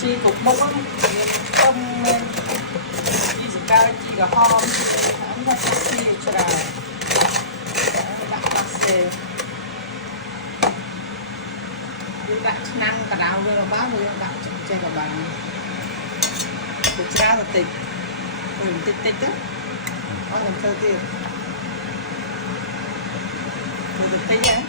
chi cục bốc á không nên chi sẽ cao chi cả hom anh là chi cho là đặt bát xe đặt năng cả đào rồi là bác rồi đặt chơi cả bàn được ra là tịch tịch tịch á có làm thơ tiền được tịch á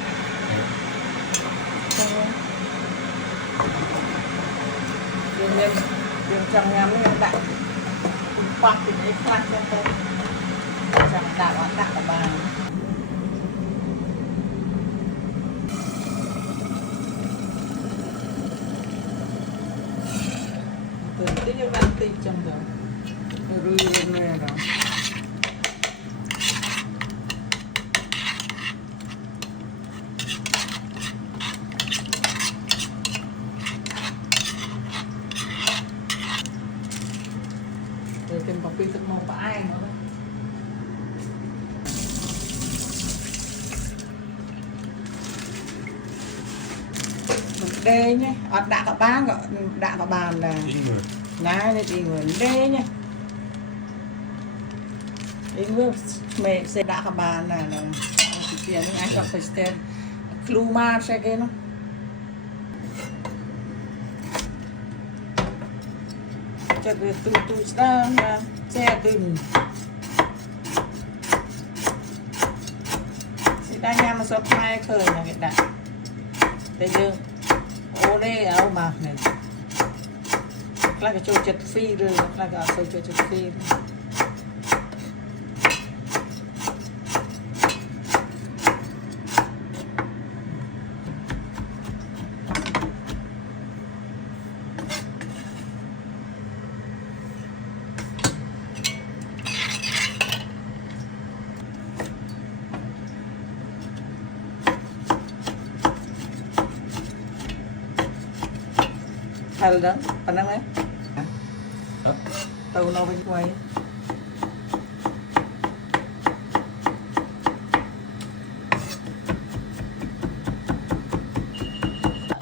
đường trong ngắm những bạn cùng quạt thì đấy quạt cho tôi chẳng đạo đặt ở bàn từ tí cho bạn tí trong đó rồi rồi đó rồi thêm một phiទឹកmàu của ai nữa đó. Đê nhé, đã có bán gọi đã có bàn là ná này thì người đê nhé, ý người mẹ sẽ đã có bàn là tiền anh còn phải tiền kluma sẽ cái nó cho cái tu ra xe đừng sẽ đang nhắm mà sắp mai khởi là hiện đại bây giờ ô đây áo mà này là cái chỗ chật phi rồi là cái sôi chỗ chật phi hal đó phần năng ấy tàu nó bên ngoài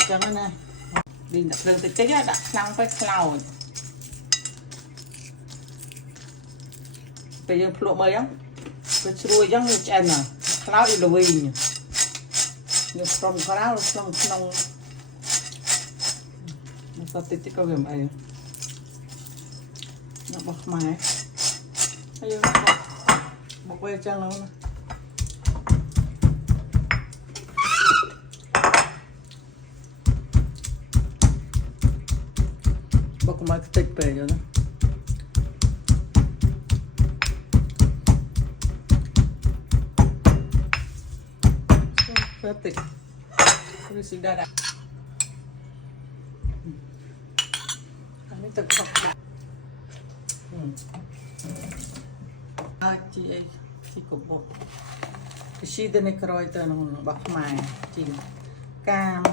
cho nó này đi đặt đường từ chết đặt năng phải cloud bây giờ lộ mới không cái xuôi giống như chèn à cloud đi đuôi nhưng from cloud from nông nó tích có điểm ấy nó bọc máy bây giờ bọc quay chân nó bọc máy tích về rồi đó phép tích cái gì đa đa tập học chị cũng bộ cái gì đây này coi từ nó bọc mài chị cam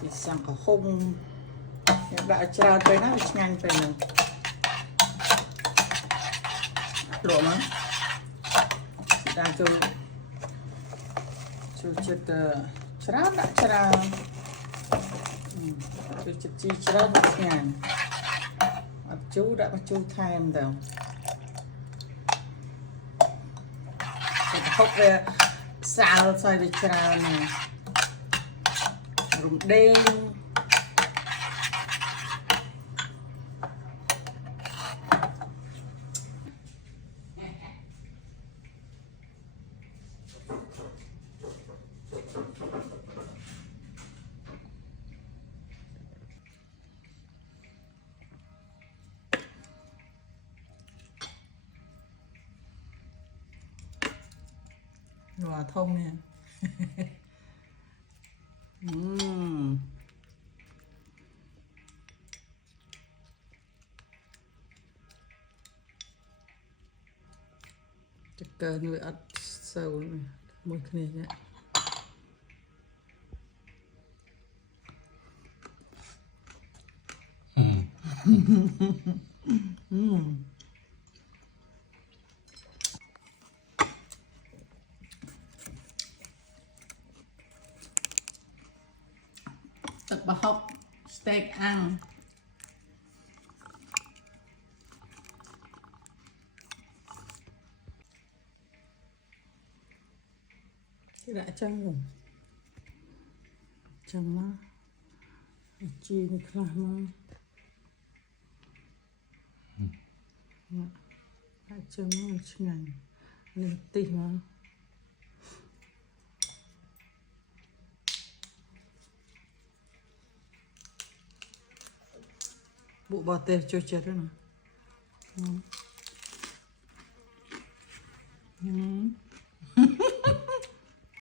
chị sang cả hung đã trao tới nó nhanh về nữa lộ mà đang chơi chết trao đã trao chị trao được ngàn chú đã có chú thay em đâu hốc về xào xoay về trao này rụng đen hòa thông nè chắc cơ nuôi ớt sâu mùi này nhé tập bà học steak ăn. Cái đã chân rồi. Chân nó. Chi này khá mà. Đã chân nó chân ngành. Nên tỉ mà. Bộ bò tê cho chết đó nè.